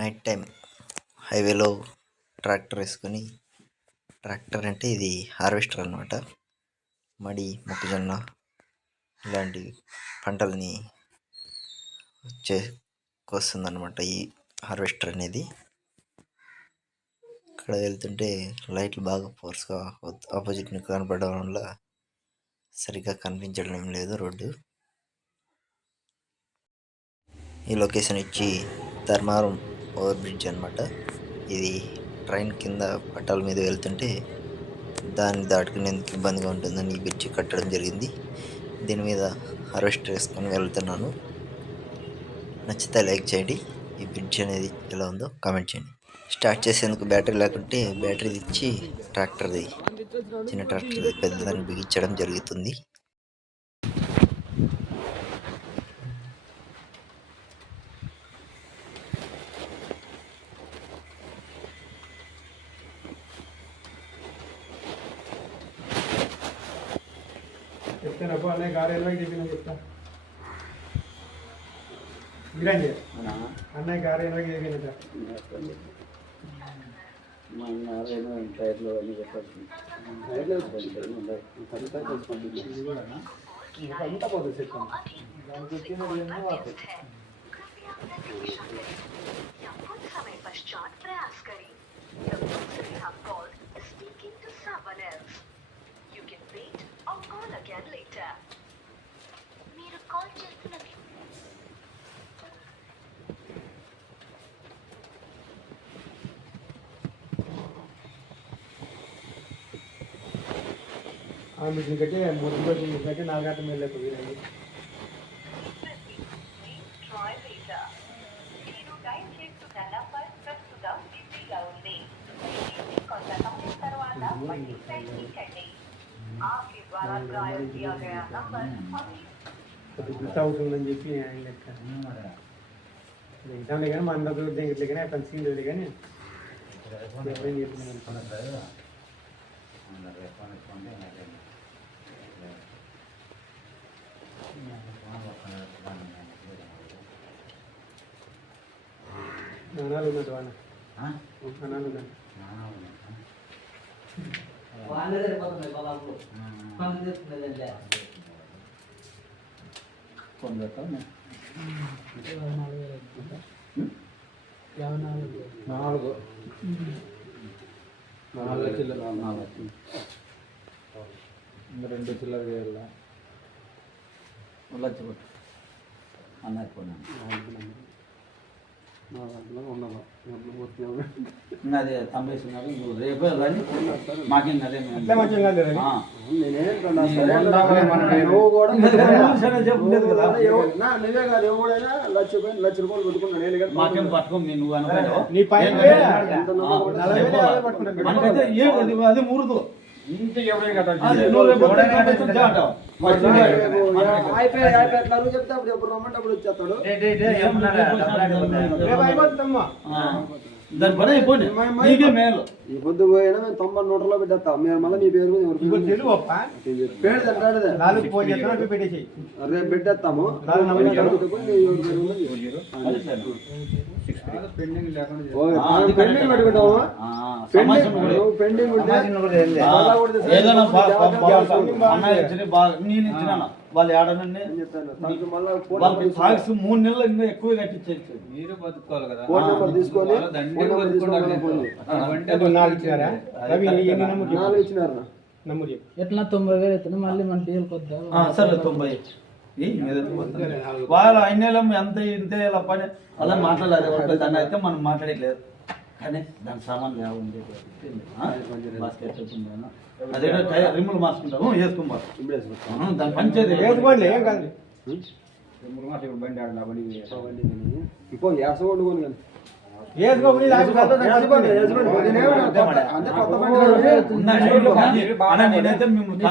Night time హైవేలో tractor వేసుకొని, tractor అంటే ఇది హార్వెస్టర్ అనమాట. మడి, మొక్కజొన్న ఇలాంటి పంటలని కోస్తుందన్నమాట ఈ హార్వెస్టర్ అనేది. ఇక్కడ వెళ్తుంటే లైట్లు బాగా ఫోర్స్గా ఆపోజిట్ని కనపడడం వల్ల సరిగ్గా కనిపించడం లేదు రోడ్డు. ఈ లొకేషన్ ఇచ్చి ధర్మారం ఓవర్ బ్రిడ్జ్ అనమాట. ఇది ట్రైన్ కింద పట్టాల మీద వెళ్తుంటే దాన్ని దాటుకునేందుకు ఇబ్బందిగా ఉంటుందని ఈ బ్రిడ్జ్ కట్టడం జరిగింది. దీని మీద హార్వెస్టర్ వేసుకొని వెళ్తున్నాను. నచ్చితే లైక్ చేయండి. ఈ బ్రిడ్జ్ అనేది ఎలా ఉందో కామెంట్ చేయండి. స్టార్ట్ చేసేందుకు బ్యాటరీ లేకుంటే బ్యాటరీ ఇచ్చి చిన్న ట్రాక్టర్ది పెద్దదాన్ని బిగించడం జరుగుతుంది. చెప్తాను అన్నయ్య గారు ఎలా చెప్పినా చెప్తా. గిరండి అన్నయ్య గారు ఎలా చెప్పిన అంతా పోతుంది చెప్తాను. దానికి వచ్చిన మీరు కాల్ చేస్తున్నది మీటింగ్ కట్టి 3 రోజులు కట్టి 4 గంటల మీద లేకపోతే గుర్తు అవుతుందని చెప్పి ఆయన లెక్క ఎగ్జామ్లే కానీ మన దగ్గర కానీ అతను సీన్ లేదు కానీ ఎవరైనా చెప్తున్నాను. నాణాలు ఉన్నట్టు నాణాలు ఉన్నాయి. నాలుగు చిల్లర 2 చిల్లర వేయాల లచ్చబట్టు అన్నట్టుకున్నాను. అదే తమ్మేస్తున్నారు రేపే కానీ మాకేం అదే చెప్పలేదు కదా. నువ్వే కాదు ఎవడైనా లక్ష రూపాయలు పెట్టుకున్నాను. మాకేం పట్టుకోం నువ్వు మనకైతే అది మురుదు చెప్తే అప్పుడు రమ్మంటే అప్పుడు వచ్చేస్తాడు. దాని పని అయిపోయింది. ఈ పొద్దు పోయినా మేము 90 నోట్లలో పెట్టేస్తాం. మేము మళ్ళీ మీ పేరు రేపు పెట్టేస్తాము. పెండింగ్ పెట్టుకుంటాము. పెండింగ్ వాళ్ళు ఏడనండి 3 నెలలు ఇంకా ఎక్కువ కట్టించచ్చు. మీరు బతుకోవాలి కదా. తీసుకొని ఎట్లా 90,000 అవుతుంది. మళ్ళీ మన డీల్ కొద్దా సరే 90 వాళ్ళ అయినేలం ఎంత ఇంతే ఇలా పని అలా మాట్లాడలేదు. దాన్ని అయితే మనం మాట్లాడలేదు కానీ దాని సామాన్ ఉంది బాస్కెట్ అదే రిమ్ములు మార్చుకుంటాము వేసుకుంటాం. దాని పంచేది వేసుకోండి ఏం కాదు. బండి ఆడ బండి ఇప్పుడు యాస వండుకోండి కానీ నేనైతే మిమ్మల్ని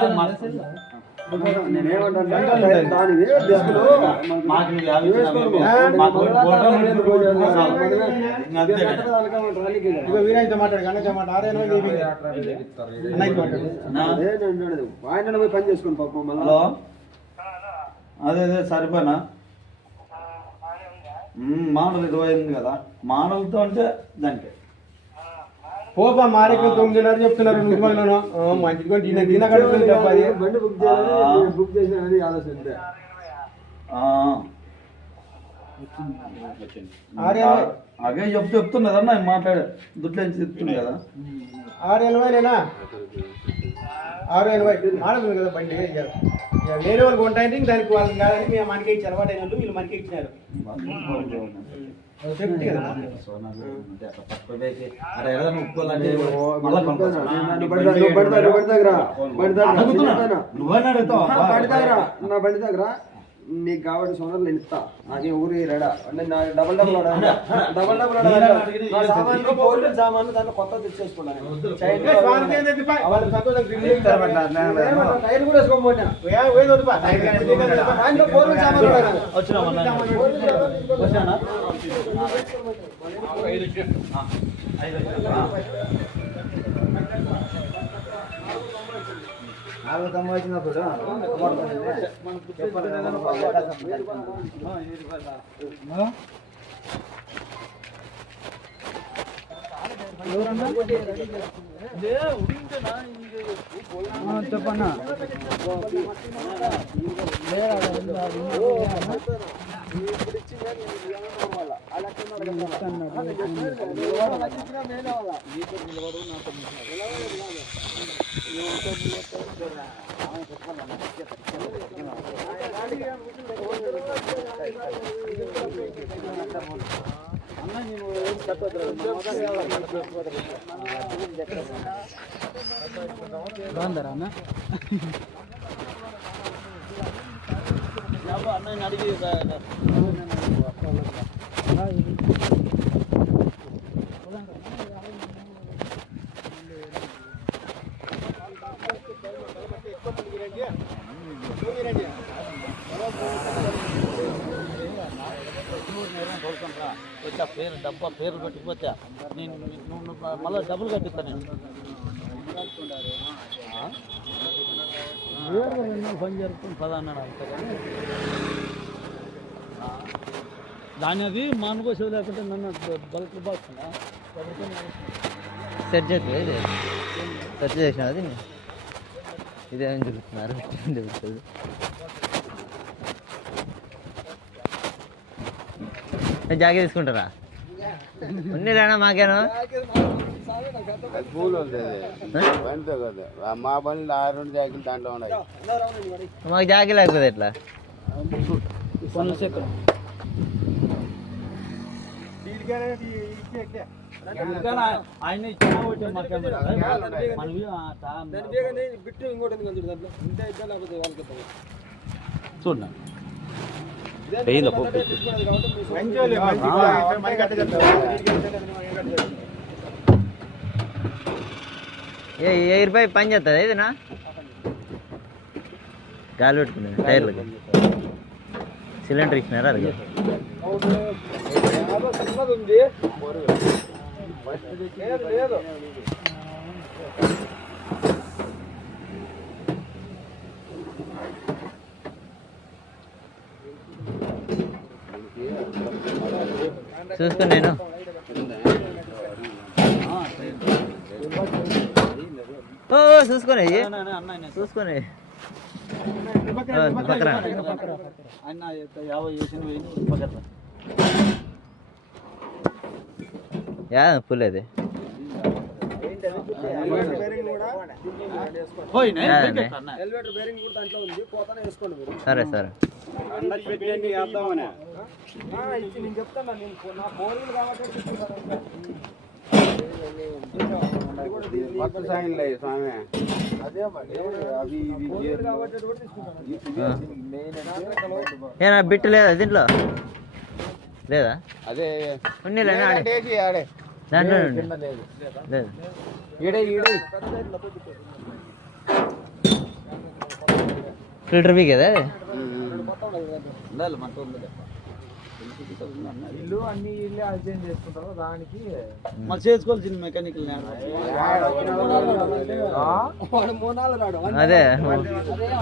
వీరైతే మాట్లాడు ఆయన పోయి పని చేసుకోండి పాపం. హలో అదే అదే సరిపోనా మానవులు 25 కదా, మానవులతో అంటే దానికి పోపా మారేక 9:30 చెప్తున్నారు నువ్వు మంచిగా దీని కడుపుతుంది చెప్పాలి. బుక్ చేసిన ఆలోచన అదే చెప్తున్నదన్నా మాట్లాడే దుడ్లు చెప్తుంది కదా. 680 680 మాడదు కదా బండి. వేరే వాళ్ళకి ఉంటాయంటే దానికి వాళ్ళకి కాదని మేము మనకే ఇచ్చి అలవాటు అయిన వాళ్ళు వీళ్ళు మనకే ఇచ్చినారు. చెప్తే కదా నా బండి దగ్గర నీకు కావాల్సిన సోనర్లు ఇస్తా. అది ఊరి రెడా అంటే నాకు డబల్ సామాన్లు దాంట్లో కొత్త తెచ్చేసుకున్నాను. టైర్ కూడా వేసుకోకపోయినా వచ్చినప్పుడు చెప్పన్నా బాగుందరా అన్న పేరు డబ్బా పేరు పెట్టిపోతే నేను మళ్ళీ డబ్బులు కట్టిస్తాను నేను పని జరుపుకుని 10 అన్నాడు అంతే కానీ దాని అది మానుకోసం లేకుంటే నన్ను బల్క్ బాక్స్ సెట్ చేస్తుంది సెట్ చేసిన అది ఇదేమని చెబుతున్నారు చెబుతుంది. జాగ్రత్త తీసుకుంటారా ఉన్నీలేనా మాకేనా మా బండి 6 జాకెట్లు దాంట్లో ఉన్నాయి. మాకు జాగ్రత్త లేకపోతే ఎట్లా ఆయన బిట్టు ఇంకోటి చూడండి ఎయిర్ పైప్ పని చేస్తుంది ఇదినా గాలి పెట్టుకునేది టైర్లకి సిలిండర్ ఇచ్చినారా అది చూసుకుని నేను చూసుకొని చూసుకొని పక్కన ఆయన 50 చేసిన పక్కన ఫుల్ అది సరే సరే ఏనా బిట్టు లేదా దీంట్లో లేదా అదే ఉన్నీలేనా దాంట్లో లేదు ఫిల్టర్ బీ కదా ఇల్లు అన్ని ఇల్లు అర్జెంట్ చేసుకుంటారు దానికి మరి చేసుకోవాల్సింది మెకానికల్ అదే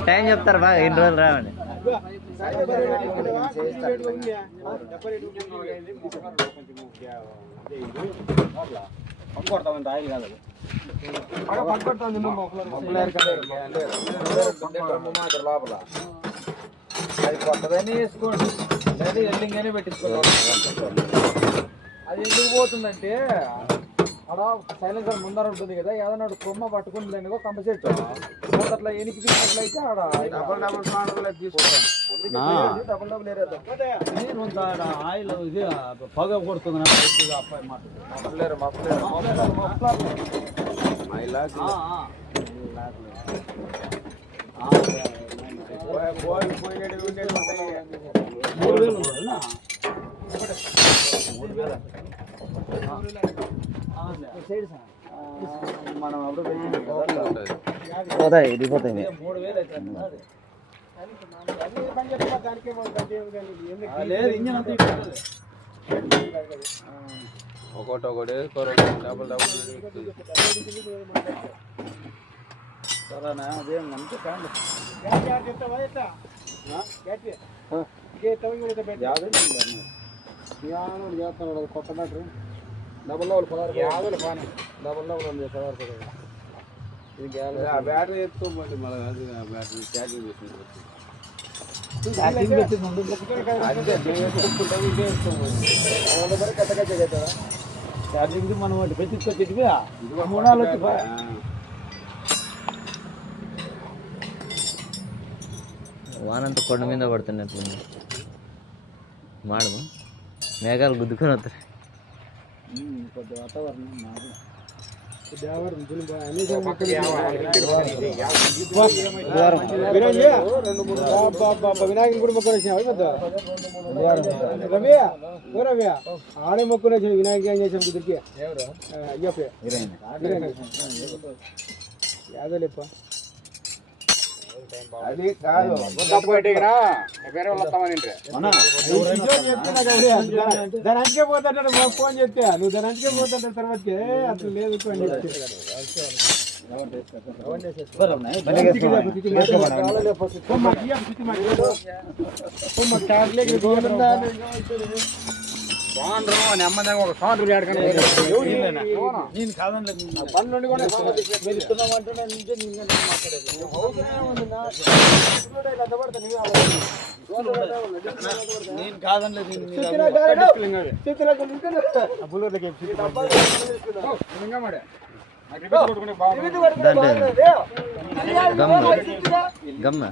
టైం చెప్తారు బాగా 2 రోజులు రావండి. పంపడతామంటే ఆయిల్ కాదు లోపల అది కొత్తదని వేసుకోండి లేదా ఎల్లింగానే పెట్టించుకోండి. అది ఎందుకు పోతుందంటే అక్కడ సైలెన్సర్ ముందర ఉంటుంది కదా, ఏదైనా కొమ్మ పట్టుకుని లేనిగో కంపల్సరీ అట్లా ఎనికి తీసుకున్నట్లయితే ఆడ ఆయిల్ ఇది పొగ కొడుతుంది మనం అప్పుడు వెళ్ళిపోతాయి 3000 లేదు ఇంజన్ అంతా ఒకటి డబుల్ సరేనా అదేం అంతే కాదు కొత్త బ్యాటరీ డబుల్ బ్యాటరీ ఎత్తుకోమండి మళ్ళీ బ్యాటరీ ఛార్జింగ్ చేసిన ఛార్జింగ్ మనం పెట్టించుకొచ్చి 3 నాలుగు వచ్చి వానంతా కొండ మీద పడుతున్నట్లుంది. మాడము మేఘాలు గుద్దుకొని వస్తాయి. కొద్ది వాతావరణం మాది వినాయకుని కూడా మొక్కలు వచ్చినావు రవి రవి ఆడే మొక్కలు వచ్చిన వినాయక ఏం చేసాం కుదిరికి అయ్యప్ప యాదలేప్ప అది కాదు వేరే వాళ్ళు వస్తామని దాని అంచుకే పోతాడు ఫోన్ చెప్తే నువ్వు దాని అంచుకే పోతాడు తర్వాతకి అసలు లేదు అని చెప్తే నెమ్మదిగా ఒక సౌండ్ నేను కాదండి పన్నుండి కూడా వెళ్తున్నామంటే నేను కాదండి గమ్మ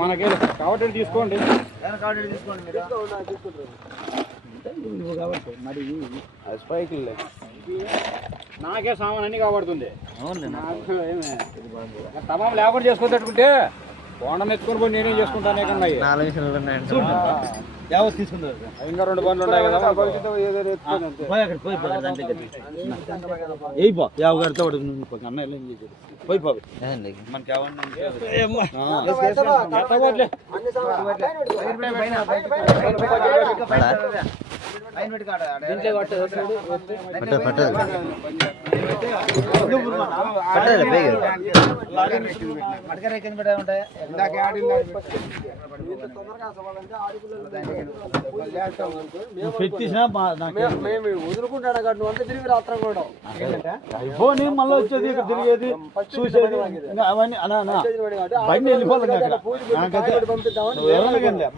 మనకి కాబట్టి తీసుకోండి మరి స్పైకి నాకే సామాన్ అన్ని కాబడుతుంది తమాం లేకుండా చేసుకోదట్టుకుంటే బోండం ఎత్తుకొని పోయి నేనేం చేసుకుంటానే కన్నా 4 నిమిషాలు ఉన్నాయండి. యావత్ తీసుకుంటారు ఇంకా 2 బండ్లు ఉంటాయి కదా ఏ పో యావ గారితో అన్న ఏం చేసేది పోయి పో ఏదండి? మనకి పట్టదు వదులుకుంటాడు నువ్వు అంతా తిరిగి రాత్రం కూడా అయిపోయి మళ్ళీ వచ్చేది ఇక్కడ తిరిగేది చూసేది అవన్నీ అలా బండి వెళ్ళిపోవాలి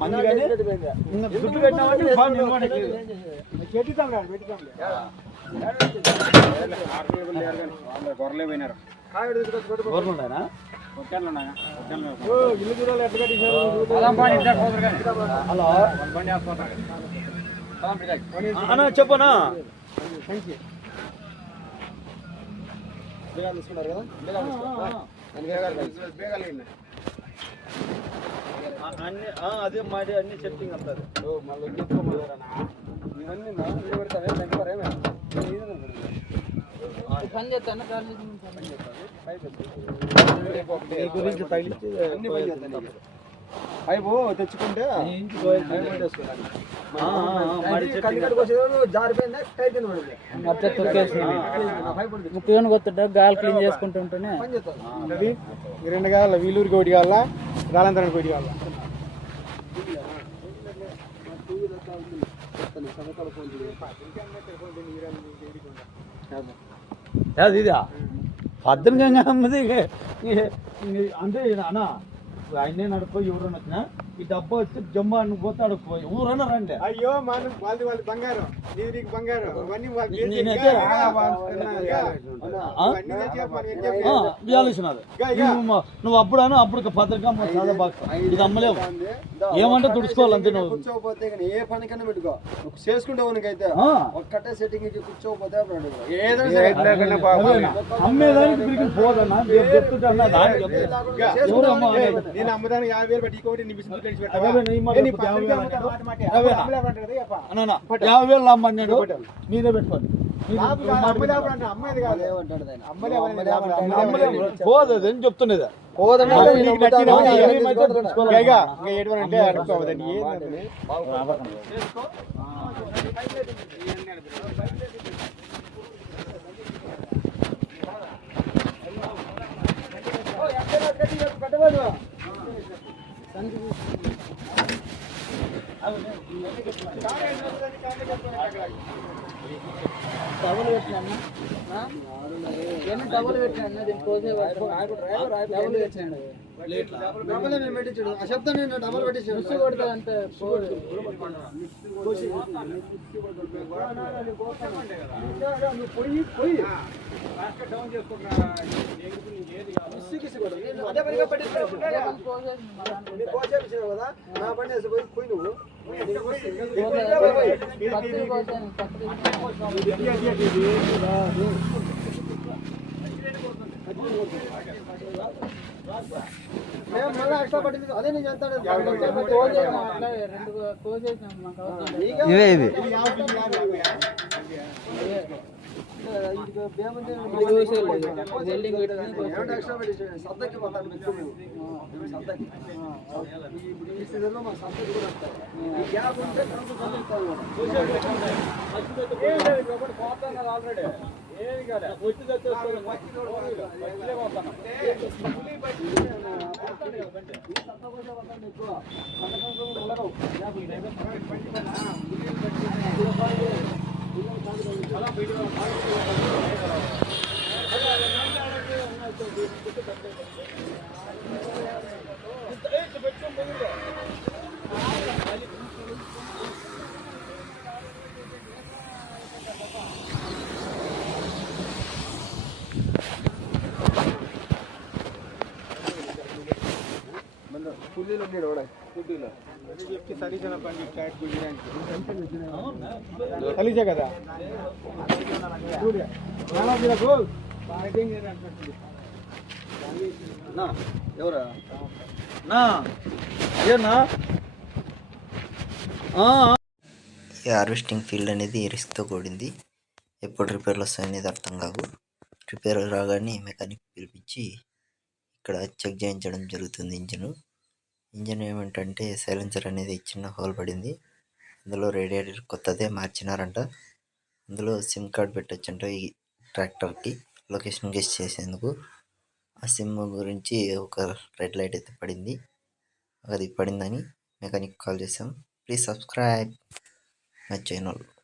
మంది కానీ దుడ్డు పెట్టినామంటే గొర్రెలే పోయినారు గొర్రెలు ఉన్నాయా ఇల్లు దూరాలు ఎట్లా కట్టించారు హలో అన్నా చెప్పనా తీసుకున్నారు కదా అన్ని అదే మాది అన్ని చెప్పింగ్ అంటారు మళ్ళీ ఇవన్నీ పని చేస్తాను గురించి తగిలించి పైపు తెచ్చుకుంటే ఇంటికి పోయి పెట్టేసుకోవాలి. కందికడికి వచ్చేవాడు జారిపోయింది టైట్ కింద పడింది. అట్లా తొక్కేసి నా పైపు ఉంది. ముప్పై కొత్త గాలి క్లీన్ చేసుకుంటుంటేనే పని చేస్తాను. అది ఈ 2 కావాలా, వీలూరికి ఒకటి కావాలా, రాలంతరానికి ఒకటి కావాలా. అది ఇదా భద్రంగా అమ్మది అంటే అన్న ఆయనే నడిపోయి ఎవరైనా వచ్చినా ఈ డబ్బా వచ్చి జమ్మ అని పోతాడు ఊరన్నా రండి. అయ్యో వాళ్ళది బంగారం, నీకు బంగారం, అవన్నీ నేనైతే ఆలోచనది నువ్వు అప్పుడైనా అప్పుడు భద్రకమ్మ చాలా బాగా ఇది అమ్మలేవు ఏమంటే తుడుచుకోవాలంతే నువ్వు కూర్చోకపోతే కానీ ఏ పనికన్నా పెట్టుకో నువ్వు చేసుకుంటావు నీకైతే ఒక్కటే సెట్టింగ్ ఇచ్చి కూర్చోకపోతే అమ్మేదానికి తిరిగి పోదన్నా చెప్తుంటా దానికి నేను అమ్మదానికి 50,000 పెట్టి ఇంకోటి నీ బిజినెస్ తెలిసి పెట్టావా? 50,000 అమ్మన్నాడు మీరే పెట్టుకోండి పోదు అని చెప్తున్నది డబుల్ పెట్టినా డబుల్ పెట్టినా దీన్ని కోసే డబుల్ పెట్టాడు చెప్తాను నేను డబల్ పెట్టించాను మిక్సీ కొడితే అంతే అదే పనిగా పెట్టించావు కదా నా పని చేసి పోయి పోయి నువ్వు మళ్ళీ ఎక్స్ట్రా పట్టింది అదే నేను చెప్తాను ఎక్స్ట్రా పెట్టించాను సద్దకి పోతాను సద్దకి ఇప్పుడు ఈ సీజన్లో మా సద్దకి కూడా వస్తాయి ఈ గ్యాప్ ఉంటే ఆల్రెడీ ఏది కదా వచ్చి కలిసే కదా ఎవరా ఈ హార్వెస్టింగ్ ఫీల్డ్ అనేది రిస్క్తో కూడింది. ఎప్పుడు రిపేర్లు వస్తాయనేది అర్థం కాదు. రిపేర్ రాగానే మెకానిక్ పిలిపించి ఇక్కడ చెక్ చేయించడం జరుగుతుంది. ఇంజిన్ ఏమిటంటే సైలెన్సర్ అనేది చిన్న హోల్ పడింది. అందులో రేడియేటర్ కొత్తదే మార్చినారంట. అందులో సిమ్ కార్డ్ పెట్టచ్చంట ఈ ట్రాక్టర్కి లొకేషన్ గెస్ చేసేందుకు. ఆ సిమ్ గురించి ఒక రెడ్ లైట్ అయితే పడింది. అది పడిందని మెకానిక్ కాల్ చేసాం. Please subscribe my channel.